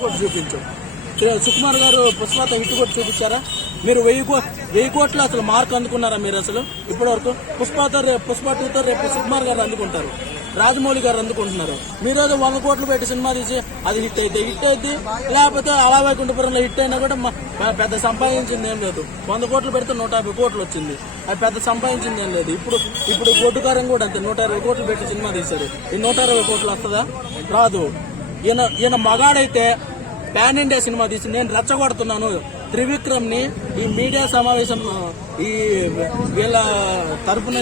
కూడా సుకుమార్ గారు పుష్పతో హిట్ కూడా చూపించారా? మీరు వెయ్యి కో వెయ్యి కోట్లు అసలు మార్క్ అందుకున్నారా మీరు అసలు? ఇప్పటి వరకు పుష్పతో రే- పుష్ప టూతో రేపు సుకుమార్ గారు అందుకుంటారు. రాజమౌళి గారు అందుకుంటున్నారు. మీరు ఏదో వంద కోట్లు పెట్టి సినిమా తీసి అది హిట్ అయితే హిట్ అయింది లేకపోతే అలా వైకుంఠపురంలో హిట్ అయినా కూడా పెద్ద సంపాదించింది ఏం లేదు. వంద కోట్లు పెడితే నూట యాభై కోట్లు వచ్చింది. అది పెద్ద సంపాదించింది ఏం లేదు. ఇప్పుడు ఇప్పుడు గొడ్డుకారం కూడా అంతే. నూట ఇరవై కోట్లు పెట్టి సినిమా తీశారు. ఈ నూట ఇరవై కోట్లు వస్తుందా? రాదు. ఈయన ఈయన మగాడైతే పాన్ ఇండియా సినిమా తీసి నేను రెచ్చగొడుతున్నాను. త్రివిక్రమ్ని ఈ మీడియా సమావేశం ఈ వీళ్ళ తరపున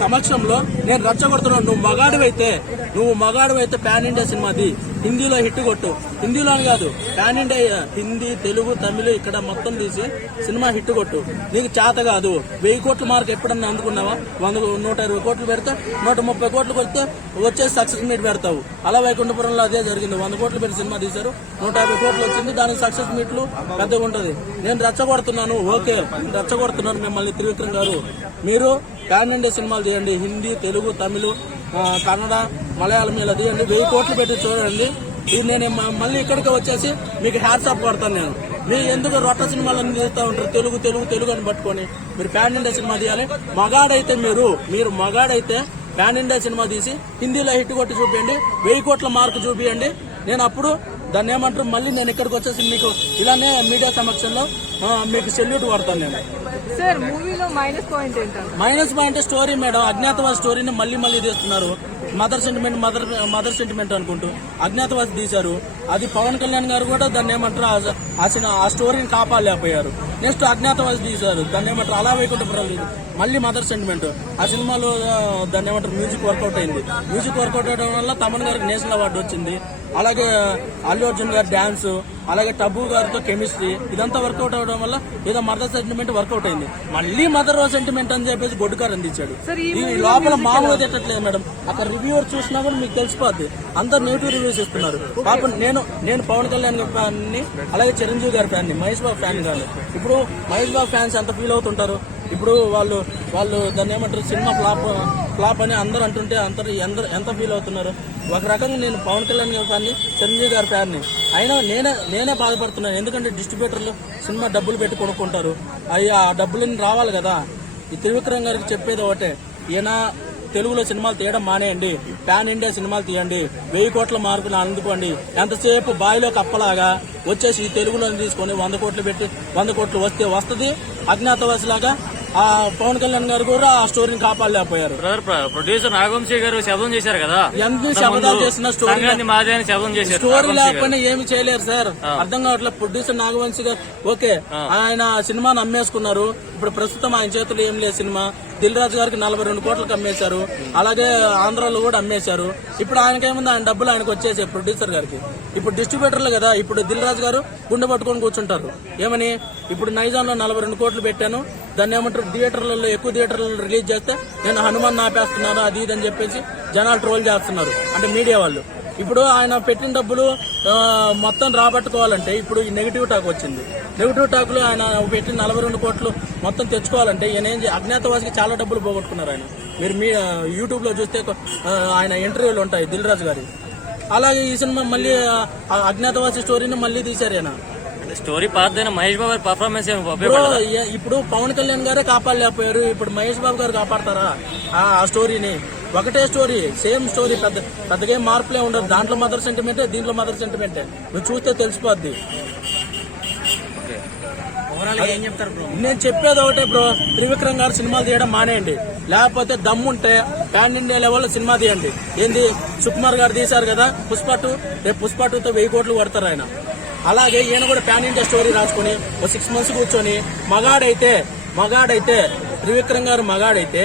సమక్షంలో నేను రచ్చగొడుతున్నాను. నువ్వు మగాడివైతే నువ్వు మగాడివైతే పాన్ ఇండియా సినిమాది హిందీలో హిట్ కొట్టు. హిందీలో అని కాదు పాన్ ఇండియా హిందీ తెలుగు తమిళ ఇక్కడ మొత్తం తీసి సినిమా హిట్ కొట్టు. నీకు చేత కాదు. వెయ్యి కోట్ల మార్క్ ఎప్పుడన్నా అందుకున్నావా? వంద నూట ఇరవై కోట్లు పెడితే నూట ముప్పై కోట్లు కొడితే వచ్చేసి సక్సెస్ మీట్ పెడతావు. అలా వైకుంఠపురంలో అదే జరిగింది. వంద కోట్లు పెట్టి సినిమా తీశారు. నూట యాభై కోట్లు వచ్చింది. దానికి సక్సెస్ మీట్లు పెద్దగా ఉంటుంది. నేను రెచ్చగొడుతున్నాను. ఓకే. రెచ్చగొడుతున్నాను మిమ్మల్ని త్రివిక్రమ్ గారు. మీరు ప్యాన్ ఇండియా సినిమాలు తీయండి. హిందీ తెలుగు తమిళ కన్నడ మలయాళం ఇలా తీయండి. వెయ్యి కోట్లు పెట్టి చూడండి. ఇది నేను మళ్ళీ ఇక్కడికి వచ్చేసి మీకు హ్యాట్సాప్ కొడతాను నేను. మీరు ఎందుకు రొట్ట సినిమాలను తీస్తూ ఉంటారు? తెలుగు తెలుగు తెలుగు అని పట్టుకొని మీరు ప్యాన్ ఇండియా సినిమా తీయాలి. మగాడైతే మీరు మీరు మగాడైతే ప్యాన్ ఇండియా సినిమా తీసి హిందీలో హిట్ కొట్టి చూపించండి వెయ్యి కోట్ల మార్కు చూపియండి. నేను అప్పుడు దాన్ని ఏమంటారు? మళ్ళీ నేను ఇక్కడికి వచ్చేసి మీకు ఇలానే మీడియా సమక్షంలో మీకు సెల్యూట్ కొడతాను నేను. సార్ మూవీలో minus point minus point story madam. Agnyaathavaasi స్టోరీని మళ్ళీ మళ్ళీ తీస్తున్నారు. Mother sentiment mother mother sentiment అనుకుంటూ అజ్ఞాతవాసి తీశారు. అది పవన్ కళ్యాణ్ గారు కూడా దాన్ని ఏమంటారు ఆ- స్టోరీని కాపాడలేకపోయారు. నెక్స్ట్ అజ్ఞాతవాసి తీశారు. దాన్ని ఏమంటారు అలా వైకుంఠపురం మళ్ళీ మదర్ సెంటిమెంట్ ఆ సినిమాలో దాన్ని ఏమంటారు మ్యూజిక్ వర్కౌట్ అయింది. మ్యూజిక్ వర్కౌట్ అవడం వల్ల తమన్ గారికి నేషనల్ అవార్డు వచ్చింది. అలాగే అల్లు అర్జున్ గారి డాన్స్ అలాగే టబ్బు గారితో కెమిస్ట్రీ ఇదంతా వర్కౌట్ అవడం వల్ల ఏదో మదర్ సెంటిమెంట్ వర్కౌట్ అయింది. మళ్ళీ మదర్ సెంటిమెంట్ అని చెప్పేసి గొడ్డుకారు అందించాడు. ఈ లోపల మామూలు తిట్టట్లేదు మేడం. అక్కడ రివ్యూవర్ చూసినా కూడా మీకు తెలిసిపోద్ది. అందరు నెగిటివ్ రివ్యూస్ ఇస్తున్నారు. పాపం నేను నేను పవన్ కళ్యాణ్ ఫ్యాన్ని అలాగే చిరంజీవి గారి ఫ్యాన్ని మహేష్ బాబు ఫ్యాన్ కాదు. ఇప్పుడు మహేష్ బాబు ఫ్యాన్స్ ఎంత ఫీల్ అవుతుంటారు? ఇప్పుడు వాళ్ళు వాళ్ళు దాన్ని ఏమంటారు సినిమా ఫ్లాప్ ఫ్లాప్ అని అందరు అంటుంటే అందరు ఎంత ఎంత ఫీల్ అవుతున్నారు? ఒక రకంగా నేను పవన్ కళ్యాణ్ గారి ఫ్యాన్ని చిరంజీవి గారి ఫ్యాన్ని అయినా నేనే నేనే బాధపడుతున్నాను. ఎందుకంటే డిస్ట్రిబ్యూటర్లు సినిమా డబ్బులు పెట్టి కొనుక్కుంటారు. అవి ఆ డబ్బులని రావాలి కదా. ఈ త్రివిక్రమ్ గారికి చెప్పేది ఒకటే ఈయన తెలుగులో సినిమాలు తీయడం మానేయండి. పాన్ ఇండియా సినిమాలు తీయండి. వెయ్యి కోట్ల మార్కులు అందుకోండి. ఎంతసేపు బావిలో కప్పలాగా వచ్చేసి తెలుగులో తీసుకొని వంద కోట్లు పెట్టి వంద కోట్లు వస్తే వస్తుంది. అజ్ఞాతవాసి లాగా ఆ పవన్ కళ్యాణ్ గారు కూడా ఆ స్టోరీని కాపాడలేకపోయారు. ప్రొడ్యూసర్ నాగవంశీ గారు శబ్దం చేశారు కదా? ఎన్ని శబ్దాలు చేసిన స్టోరీ శబ్దం చేశారు స్టోరీ. లేకపోయినా ఏమి చేయలేరు సార్. అర్థం కావట్లేదు. ప్రొడ్యూసర్ నాగవంశి గారు ఓకే. ఆయన సినిమాను అమ్మేసుకున్నారు ఇప్పుడు ప్రస్తుతం ఆయన చేతుల్లో ఏం లేదు సినిమా. దిల్ రాజు గారికి నలభై రెండు కోట్లకు అమ్మేశారు. అలాగే ఆంధ్రాలో కూడా అమ్మేశారు. ఇప్పుడు ఆయనకేముంది? ఆయన డబ్బులు ఆయనకు వచ్చేసాయి ప్రొడ్యూసర్ గారికి. ఇప్పుడు డిస్ట్రిబ్యూటర్లు కదా ఇప్పుడు దిల్ రాజు గారు గుండె పట్టుకొని కూర్చుంటారు. ఏమని? ఇప్పుడు నైజాంలో నలభై రెండు కోట్లు పెట్టాను. దాన్ని ఏమంటారు? థియేటర్లలో ఎక్కువ థియేటర్లలో రిలీజ్ చేస్తే నేను హనుమాన్ ఆపేస్తున్నాను అది ఇది అని చెప్పేసి జనాలు ట్రోల్ చేస్తున్నారు. అంటే మీడియా వాళ్ళు. ఇప్పుడు ఆయన పెట్టిన డబ్బులు మొత్తం రాబట్టుకోవాలంటే ఇప్పుడు ఈ నెగిటివ్ టాక్ వచ్చింది. నెగిటివ్ టాక్లో ఆయన పెట్టిన నలభై రెండు కోట్లు మొత్తం తెచ్చుకోవాలంటే ఈయన ఏం అజ్ఞాతవాసికి చాలా డబ్బులు పోగొట్టుకున్నారు ఆయన. మీరు మీ యూట్యూబ్లో చూస్తే ఆయన ఇంటర్వ్యూలు ఉంటాయి దిల్ రాజు గారి. అలాగే ఈ సినిమా మళ్ళీ అజ్ఞాతవాసి స్టోరీని మళ్ళీ తీశారు ఆయన స్టోరీ పాతదైన మహేష్ బాబు పర్ఫార్మెన్స్ ఇప్పుడు పవన్ కళ్యాణ్ గారే కాపాడలేకపోయారు. ఇప్పుడు మహేష్ బాబు గారు కాపాడతారా? ఆ స్టోరీని ఒకటే స్టోరీ సేమ్ స్టోరీ పెద్ద పెద్దగా ఏం మార్పులే ఉండదు దాంట్లో మదర్ సెంటిమెంటే దీంట్లో మదర్ సెంటిమెంటే. నువ్వు చూస్తే తెలిసిపోద్ది. ఏం చెప్తారు బ్రో నేను చెప్పేది ఒకటే బ్రో త్రివిక్రమ్ గారు సినిమాలు తీయడం మానేయండి. లేకపోతే దమ్ముంటే పాన్ ఇండియా లెవెల్లో సినిమా తీయండి. ఏంది? సుకుమార్ గారు తీశారు కదా పుష్ప టూ? రేపు పుష్ప టూతో వెయ్యి కోట్లు కొడతారు ఆయన. అలాగే ఈయన కూడా పాన్ ఇండియా స్టోరీ రాసుకుని ఒక సిక్స్ మంత్స్ కూర్చొని మగాడైతే మగాడైతే త్రివిక్రమ్ గారు మగాడైతే